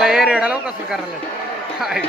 त्याला हे रेडाला कसं करायला काय